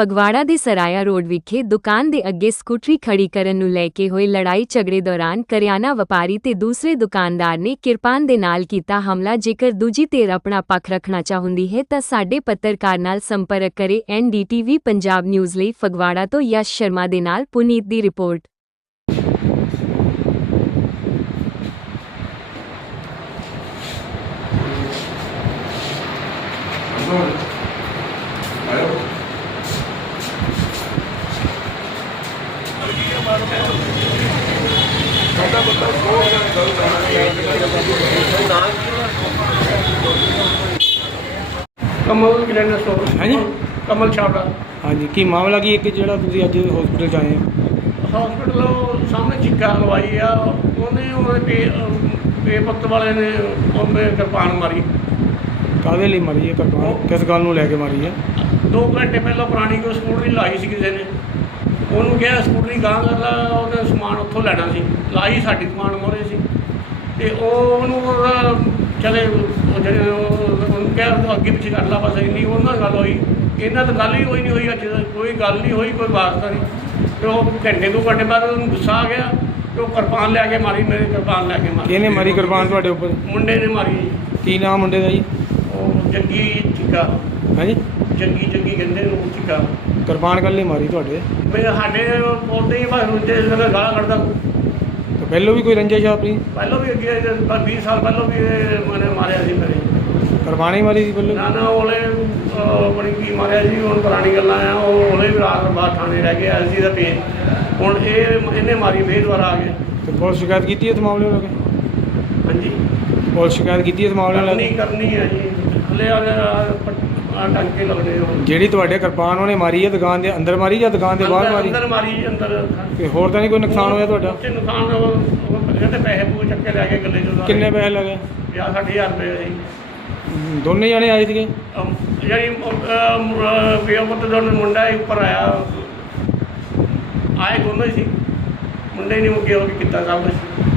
ਫਗਵਾੜਾ ਦੇ ਸਰਾਇਆ ਰੋਡ ਵਿਖੇ ਦੁਕਾਨ ਦੇ ਅੱਗੇ ਸਕੂਟਰੀ ਖੜੀ ਕਰਨ ਨੂੰ ਲੈ ਕੇ ਹੋਏ ਲੜਾਈ ਝਗੜੇ ਦੌਰਾਨ ਕਰਿਆਨਾ ਵਪਾਰੀ ਤੇ ਦੂਸਰੇ ਦੁਕਾਨਦਾਰ ਨੇ ਕਿਰਪਾਨ ਦੇ ਨਾਲ ਕੀਤਾ ਹਮਲਾ। ਜੇਕਰ ਦੂਜੀ ਧਿਰ ਆਪਣਾ ਪੱਖ ਰੱਖਣਾ ਚਾਹੁੰਦੀ ਹੈ ਤਾਂ ਸਾਡੇ ਪੱਤਰਕਾਰ ਨਾਲ ਸੰਪਰਕ ਕਰੇ ਐਨਡੀਟੀਵੀ ਪੰਜਾਬ ਨਿਊਜ਼ ਲਈ ਫਗਵਾੜਾ ਤੋਂ ਯਸ਼ ਸ਼ਰਮਾ ਦੇ ਨਾਲ ਪੁਨੀਤ ਦੀ ਰਿਪੋਰਟ। ਕਮਲ ਕਿਰਨ ਸਟੋਰ ਹਾਂਜੀ? ਕਮਲ ਛਾਪੜਾ ਹਾਂਜੀ ਕੀ ਮਾਮਲਾ ਕੀ ਹੈ ਕਿ ਜਿਹੜਾ ਤੁਸੀਂ ਅੱਜ ਹਸਪੀਟਲ ਚ ਆਏ ਹੋ? ਹਸਪੀਟਲ ਸਾਹਮਣੇ ਚਿੱਕਾ ਲਵਾਈ ਆ ਉਹਨੇ ਉਹਦੇ ਪੇ ਬੇਪਤ ਵਾਲੇ ਨੇ ਉਹਨੇ ਕਿਰਪਾਨ ਮਾਰੀ। ਕਾਹਦੇ ਲਈ ਮਾਰੀ ਹੈ ਕਿਰਪਾਨ? ਕਿਸ ਗੱਲ ਨੂੰ ਲੈ ਕੇ ਮਾਰੀ ਹੈ? 2 ਘੰਟੇ ਪਹਿਲਾਂ ਪੁਰਾਣੀ ਕੋਈ ਸਕੂਟਰੀ ਲਾਈ ਸੀ ਕਿਸੇ ਨੇ। ਉਹਨੂੰ ਕਿਹਾ ਸਕੂਟਰੀ ਗਾਂ ਕਰ ਲਾ ਉਹਨੇ ਸਮਾਨ ਉੱਥੋਂ ਲੈਣਾ ਸੀ ਲਾਈ ਸਾਡੀ ਦੁਕਾਨ ਮੋਰੇ ਸੀ। ਤੇ ਉਹ ਉਹਨੂੰ ਉਹਦਾ ਚਲੇ ਉਹ ਜਿਹੜੇ ਉਹ- ਉਹਨੂੰ ਕਿਹਾ ਤੂੰ ਅੱਗੇ ਪਿੱਛੇ ਕਰ ਲਾ ਬਸ ਇੰਨੀ ਉਹਨਾਂ ਨਾਲ ਗੱਲ ਹੋਈ। ਇਹਨਾਂ ਤਾਂ ਗੱਲ ਹੀ ਹੋਈ ਨਹੀਂ ਹੋਈ ਅੱਜ ਕੋਈ ਗੱਲ ਨਹੀਂ ਹੋਈ ਕੋਈ ਵਾਸਤਾ ਨਹੀਂ। ਤੇ ਉਹ ਘੰਟੇ ਦੋ ਘੰਟੇ ਬਾਅਦ ਉਹਨੂੰ ਗੁੱਸਾ ਆ ਗਿਆ ਤੇ ਉਹ ਕਿਰਪਾਨ ਲੈ ਕੇ ਮਾਰੀ ਮੇਰੇ ਕਿਰਪਾਨ ਲੈ ਕੇ ਮਾਰੀ। ਕਿਹਨੇ ਮਾਰੀ ਕਿਰਪਾਨ ਤੁਹਾਡੇ ਉੱਪਰ? ਮੁੰਡੇ ਨੇ ਮਾਰੀ। ਕੀ ਨਾਮ ਮੁੰਡੇ ਦਾ ਜੀ? ਉਹ ਜੱਗੀ ਚਿੱਕਾ। ਹਾਂਜੀ? ਜੱਗੀ ਜੱਗੀ ਕਹਿੰਦੇ ਨੇ ਚਿੱਕਾ। ਕਿਰਪਾਨ ਕੱਲ ਨਹੀਂ ਮਾਰੀ ਤੁਹਾਡੇ। ਮੇਰੇ ਸਾਡੇ ਬੋਲਦੇ ਹੀ ਬਸ ਰੁੱਜੇ ਜਗ੍ਹਾ ਗਾਲਾਂ ਕੱਢਦਾ। ਤੇ ਪਹਿਲੋਂ ਵੀ ਕੋਈ ਰੰਜਿਸ਼ ਆਪਣੀ? ਪਹਿਲਾਂ ਵੀ ਅੱਗੇ ਪਰ 20 ਸਾਲ ਪਹਿਲਾਂ ਵੀ ਮੈਨੇ ਮਾਰਿਆ ਸੀ ਮੇਰੇ। ਕਿਰਪਾਨ ਹੀ ਮਾਰੀ ਸੀ ਪਹਿਲੋਂ? ਨਾ ਨਾ ਉਹਲੇ ਬੜੀ ਕੀ ਮਾਰਿਆ ਸੀ ਹੁਣ ਪੁਰਾਣੀ ਗੱਲਾਂ ਆ ਉਹ ਉਹਲੇ ਵੀ ਰਾਤ ਬਾਅਦ ਥਾਣੇ ਰਹਿ ਗਏ ਅਸੀਂ ਦਾ ਪੇ ਹੁਣ ਇਹ ਇਹਨੇ ਮਾਰੀ ਫੇਰ ਦੁਬਾਰਾ ਆ ਗਏ। ਤੇ ਪੁਲਿਸ ਸ਼ਿਕਾਇਤ ਕੀਤੀ ਇਸ ਮਾਮਲੇ ਨੂੰ ਲੈ ਕੇ? ਹਾਂਜੀ। ਪੁਲਿਸ ਸ਼ਿਕਾਇਤ ਕੀਤੀ ਇਸ ਮਾਮਲੇ ਨੂੰ ਲੈ ਕੇ? ਕਰਨੀ ਹੈ ਜੀ। ਹਲੇ ਆ ਆ ਟੰਕੇ ਲੱਗਦੇ ਹੁਣ। ਜਿਹੜੀ ਤੁਹਾਡੇ ਕਿਰਪਾਨ ਉਹਨੇ ਮਾਰੀ ਹੈ ਦੁਕਾਨ ਦੇ ਅੰਦਰ ਮਾਰੀ ਜਾਂ ਦੁਕਾਨ ਦੇ ਬਾਹਰ ਮਾਰੀ? ਅੰਦਰ ਮਾਰੀ ਅੰਦਰ। ਤੇ ਹੋਰ ਤਾਂ ਨਹੀਂ ਕੋਈ ਨੁਕਸਾਨ ਹੋਇਆ ਤੁਹਾਡਾ? ਉੱਥੇ ਨੁਕਸਾਨ ਉਹ ਉਹ ਕਹਿੰਦੇ ਪੈਸੇ ਪੂਰੇ ਚੱਕ ਕੇ ਲੈ ਗਏ ਗੱਲੇ ਚੋਂ। ਕਿੰਨੇ ਪੈਸੇ ਲੱਗੇ 50 60000 ਰੁਪਏ ਜੀ ਦੋਨੇ ਜਾਣੇ ਆਏ ਸੀਗੇ? ਜਿਹੜੀ ਬੇਅਮਤ ਦਾ ਮੁੰਡਾ ਹੀ ਉੱਪਰ ਆਇਆ। ਆਏ ਦੋਨੋਂ ਸੀ। ਮੁੰਡੇ ਨੇ ਮੁੱਕੇ ਹੋ ਕੇ ਕੀਤਾ ਸਭ ਕੁਛ।